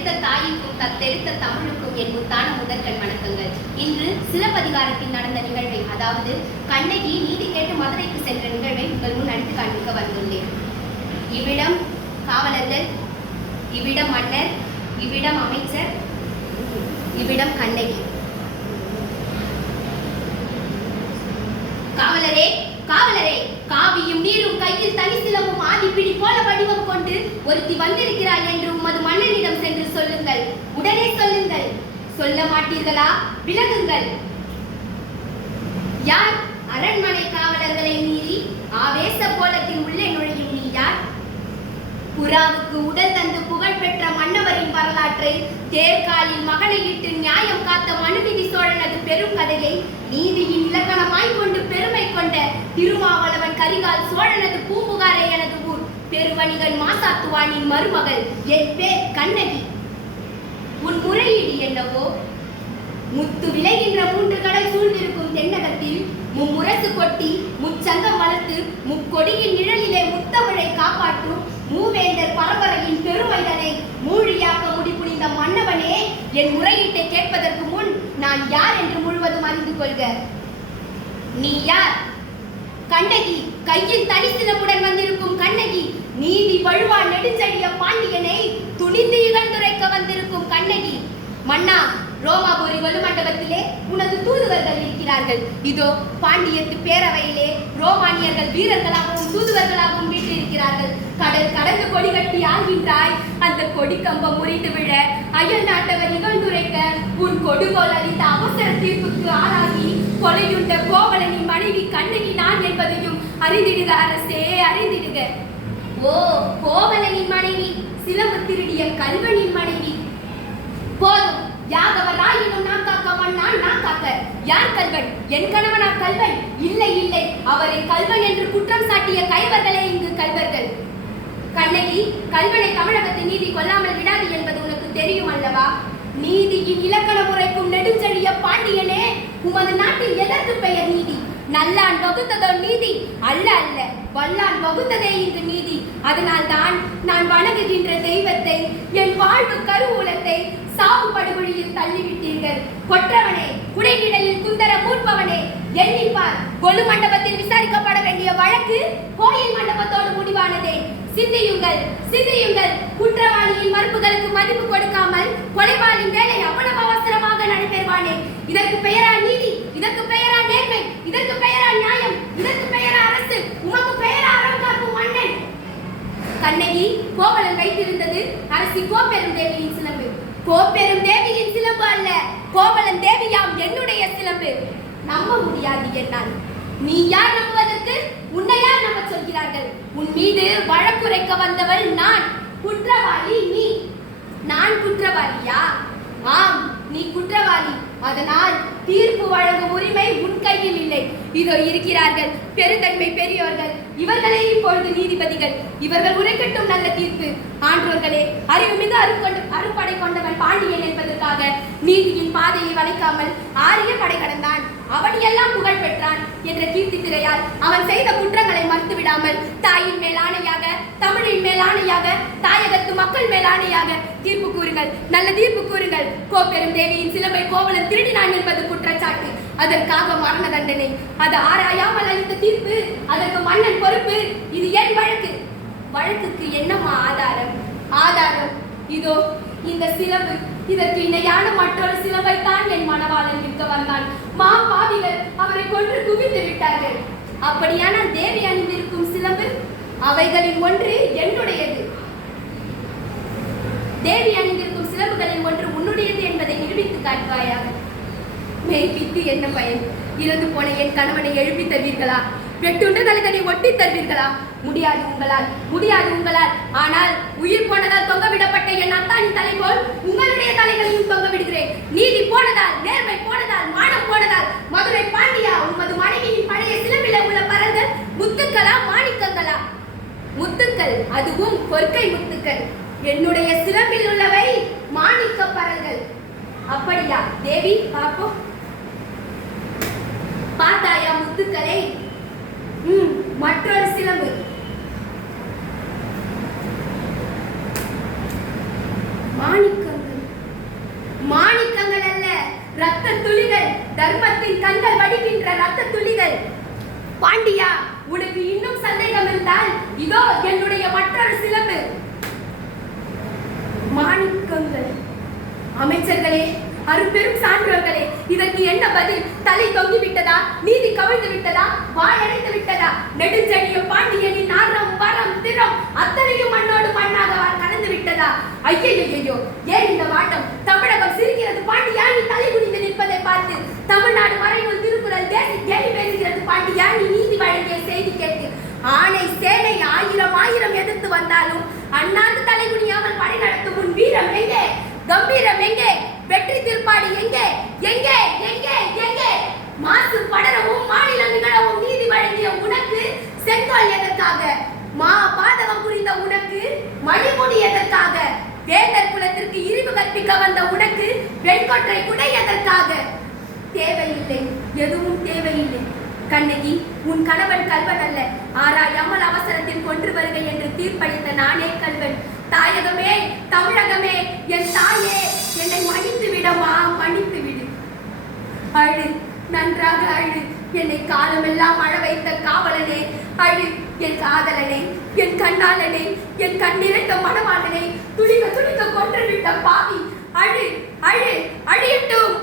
பெற்றெடுத்த தாய்க்கும் தத்தெடுத்த தமிழுக்கும் என் முத்தான முதற்கண் வணக்கங்கள். இன்று சிலப்பதிகாரத்தில் நடந்த நிகழ்வை, அதாவது கண்ணகி நீதி கேட்டு மதுரைக்கு சென்ற நிகழ்வை உங்கள் முன் அடித்து காண்பிக்க வந்துள்ளேன். இவ்விடம் காவலர்கள், இவ்விடம் மன்னர், இவ்விடம் அமைச்சர், இவ்விடம் கண்ணகி. காவலரே, காவலரே, காவியும் நீரும் கையில் தனிசிலமும் ஆதிப்பிடி போல வடிவம் கொண்டு ஒருத்தி வந்திருக்கிறாய் என்று உமது மன்னனிடம் சென்று சொல்லுங்கள். உடனே சொல்லுங்கள். சொல்ல மாட்டீர்களா? விலகுங்கள். யார் அரண்மனை காவலர்களை மீறி ஆவேச கோலத்தின் உள்ளே நுழையும் நீ யார்? புறாவுக்கு உடல் தந்து புகழ் பெற்ற மன்னவரின் வரலாற்றை தேர்காலில் மகனையிட்டு நியாயம் காத்த மனுநீதி சோழனது பெரும் கதையை நீதியின் இலக்கணமாய் கொண்டு பெருமை கொண்ட திருமாவளவன் கரிகால் சோழனது பூம்புகாரே எனது ஊர் பெருவணிகன் மாசாத்துவானின் மருமகள் என் பேர் கண்ணகி. உன் முறையீடு என்னவோ? முத்து விளைகின்ற 3 கடல் சூழ்ந்திருக்கும் தென்னகத்தில் மும்முரசு கொட்டி முச்சங்கம் வளர்த்து முக்கொடியின் நிழலிலே முத்தமிழை காப்பாற்றும் மூவேந்தர் பரம்பரையின் பெருமைதனை மூழியாக்க முடிப்புனிந்த மன்னவனே, என் முறையீட்டை கேட்பதற்கு முன் நான் யார் என்று முழுவதும் அறிந்து கொள்க. நீ யார்? கண்ணகி, கையில் தனிசிலமுடன் வந்திருக்கும் கண்ணகி, நீதி வழுவா நெடுஞ்செழிய பாண்டியனை துணிந்து இகழ்ந்துரைக்க வந்திருக்கும் கண்ணகி. மன்னா, ரோமாபுரி வலுமண்டபத்திலே உனது தூதுவர்கள் இருக்கிறார்கள். இதோ பாண்டியத்து பேரவையிலே ரோமானியர்கள் வீரர்களாகவும் தூதுவர்களாகவும் வீட்டிருக்கிறார்கள். கடல் கடந்து கொடி கட்டி ஆகின்றாய். அந்த கொடி கம்பம் முறிந்து விழ அயல் நாட்டவர் இகழ்ந்துரைக்க உன் கொடுகோல் அளித்த அவசர தீர்ப்புக்கு ஆளாகி கொலையுண்ட கோவலனின் மனைவி கண்ணகி நான் என்பதையும் அறிந்திடுக அரசே, அறிந்திடுக. ஓ, கோவலனின் மனைவி, சிலம்பு திருடிய கல்வனின் மனைவி. போதும், யாதவராயினும் நான் காக்க மன்னான் நான் காக்க. யார் கல்வன்? என் கணவனா கல்வன்? இல்லை இல்லை, அவரை கல்வன் என்று குற்றம் சாட்டிய கைவர்களே இங்கு கல்வர்கள். கண்ணகி, கல்வனை தமிழகத்து நீதி கொல்லாமல் விடாது என்பது உனக்கு தெரியும் அல்லவா? நீதியின் இலக்கண முறைக்கும் நெடுஞ்செழிய பாண்டியனே, உமது நாட்டில் எதற்கு பெயர் நீதி? நல்லான் வகுத்ததோ நீதி? அல்ல அல்ல, வல்லான் வகுத்ததே இங்கு நீதி. அதனால் தான் நான் வணங்குகின்ற தெய்வத்தை, என் வாழ்வு கருவூலத்தை சாவு படுகொழியில் தள்ளிவிட்டீர்கள். கொற்றவனே, குடைநிழலில் குந்தர மூர்ப்பவனே, எண்ணிப்பார், கொலு மண்டபத்தில் விசாரிக்கப்பட வேண்டிய வழக்கு கோயில் மண்டபத்தோடு முடிவானதே. சிந்தியுங்கள், சிந்தியுங்கள். குற்றவாளியின் மறுப்புகளுக்கு மதிப்பு கொடுக்காமல் கொலைபாலின் வேலை அவ்வளவு அவசரமாக நடைபெறுவானே. இதற்கு பெயரா நீதி? இதற்கு பெயரா நேர்மை? இதற்கு பெயரா நியாயம்? இதற்கு பெயரா அரசு? உமக்கு பெயரா அறம் காக்கும் மன்னன்? கண்ணகி, கோவலன் வைத்திருந்தது அரசி கோப்பெரும் தேவியின் சிலம்பு. கோப்பெரும் தேவியின் சிலம்பு அல்ல, கோவலன் தேவியாம் என்னுடைய சிலம்பு. நம்ப முடியாது என்னால். நீ யார் நம்புவதற்கு? உன்னை யார் நம்ப சொல்கிறார்கள்? உன் மீது வழக்குரைக்க வந்தவள் நான். குற்றவாளி நீ. நான் குற்றவாளியா? ஆம், நீ குற்றவாளி. அதனால் தீர்ப்பு வழங்கும் உரிமை உன் கையில் இல்லை. இதோ இருக்கிறார்கள் பெருந்தன்மை பெரியோர்கள். இவர்களே இப்பொழுது நீதிபதிகள். இவர்கள் உரைக்கட்டும் நல்ல தீர்ப்பு. ஆன்றோர்களே, அறிவுமிகு அருப்படை கொண்டவன் பாண்டியன் என்பதற்காக நீதியின் பாதையை வளைக்காமல் ஆரிய படை கடந்தான். அவனையெல்லாம் புகழ் பெற்றான் என்ற கீர்த்தி திரையால் அவன் செய்த குற்றங்களை மறுத்து விடாமல் தாயின் மேல் ஆணையாக, தமிழின் மேல் ஆணையாக, தாயகத்து மக்கள் மேல் ஆணையாக தீர்ப்பு கூறுங்கள், நல்ல தீர்ப்பு கூறுங்கள். கோப்பெரும் தேவியின் சிலம்பை கோவலன் திருடினான் என்பது குற்றச்சாட்டு. அதற்காக மரண தண்டனை. அது ஆராயாமல் அளித்த தீர்ப்பு. அதற்கு மன்னன் பொறுப்பு. இது என் வழக்கு. வழக்குக்கு என்னம்மா ஆதாரம்? ஆதாரம் இதோ இந்த சிலம்பு. இதற்கு இணையான மற்றொரு சிலம்பை தான் என் மணவாளன் விற்க வந்தான். மா பாவிகள் அவரை கொன்று குவித்து விட்டார்கள். அப்படியானால் தேவி அணிந்திருக்கும் சிலம்பு? அவைகளின் ஒன்று என்னுடையது. தேவி அணிந்திருக்கும் சிலம்புகளின் ஒன்று உன்னுடையது என்பதை நிரூபித்து காட்டுவாயாக. மெய்ப்பித்து என்ன பயன்? இறந்து போன என் கணவனை எழுப்பி தருவீர்களா? வெட்டுண்ட தலைதனை ஒட்டி தருவீர்களா? முடியாது உங்களால், முடியாது உங்களால். ஆனால் உயிர் போனதால் தொங்க விடப்பட்ட என் அத்தானின் தலை போல் உங்களுடைய தலைகளையும் தொங்க விடுகிறேன். நீதி போனதால், நேர்மை போனதால், மானம் போனதால் மதுரை பாண்டியா, உமது மனைவியின் பழைய சிலம்பில உள்ள பரல்கள் முத்துக்களா மாணிக்கங்களா? முத்துக்கள், அதுவும் கொற்கை முத்துக்கள். என்னுடைய சிலம்பில் உள்ளவை மாணிக்க பரல்கள். அப்படியா தேவி? பார்ப்போம். பார்த்தாயா முத்துக்களை? மற்றொரு சிலம்பு. மாணிக்கம் ரத்த துளிகள், தர்மத்தின் கண்கள் வடிக்கின்ற ரத்த துளிகள். பாண்டியா, உனக்கு இன்னும் சந்தேகம் இருந்தால் இதோ என்னுடைய மற்றொரு சிலம்பு. மாணிக்கங்கள். அமைச்சர்களே, அரும்பெரும் சான்றோர்களே, இதற்கு என்ன பதில்? தலை தொங்கி விட்டதா? நீதி கவிழ்ந்து விட்டதா? வாயடைத்து விட்டதா? நெடுஞ்செழிய பாண்டியனின் அறம், வரம், திறம் அத்தனையும் மண்ணோடு மண்ணாக கலந்து விட்டதா? ஐயையோ, ஏன் இந்த வாட்டம்? தமிழகம் சிரிக்கிறது பாண்டியா, நீ தலை குனிந்து நிற்பதை பார்த்து. தமிழ்நாடு மறைமுன் திருக்குறள் தேசி கேலி பேசுகிறது பாண்டியா, நீ நீதி வழங்கிய செய்தி கேட்டு. ஆணை சேனை ஆயிரம் எதிர்த்து வந்தாலும் அண்ணாந்து தலை குனியாமல் படை நடத்தும் உன் வீரம் எங்கே? கம்பீரம் எங்கே? வெற்றி திருப்பாடி எங்கே? எங்கே எங்கே எங்கே? மாசு படரவும் மாநிலம் நிகழவும் நீதி வழங்கிய உனக்கு செங்கோல் எதற்காக? பாதகம் புரிந்த உனக்கு மணிமுடி எதற்காக? வேந்தர் குலத்திற்கு இழிவு கற்பிக்க வந்த உனக்கு வெண்கொற்றை குடை எதற்காக? தேவையில்லை, எதுவும் தேவையில்லை. கண்ணகி, உன் கணவன் கல்வன் அல்ல. ஆராயாமல் அவசரத்தில் கொன்று வருக என்று தீர்ப்பளித்த நானே கல்வன். தாயகமே, தமிழகமே, என் தாயே, என்னை மன்னித்து விடமா, மன்னித்து விடு. அழு, நன்றாக அழு. என்னை காலமெல்லாம் அழ வைத்த காவலனே அழு. என் காதலனை, என் கண்ணாளனை, என் கண்ணிறைந்த மணவாளனை துடிக்க துடிக்க கொன்று விட்ட பாவி அழு, அழு, அழியட்டும்.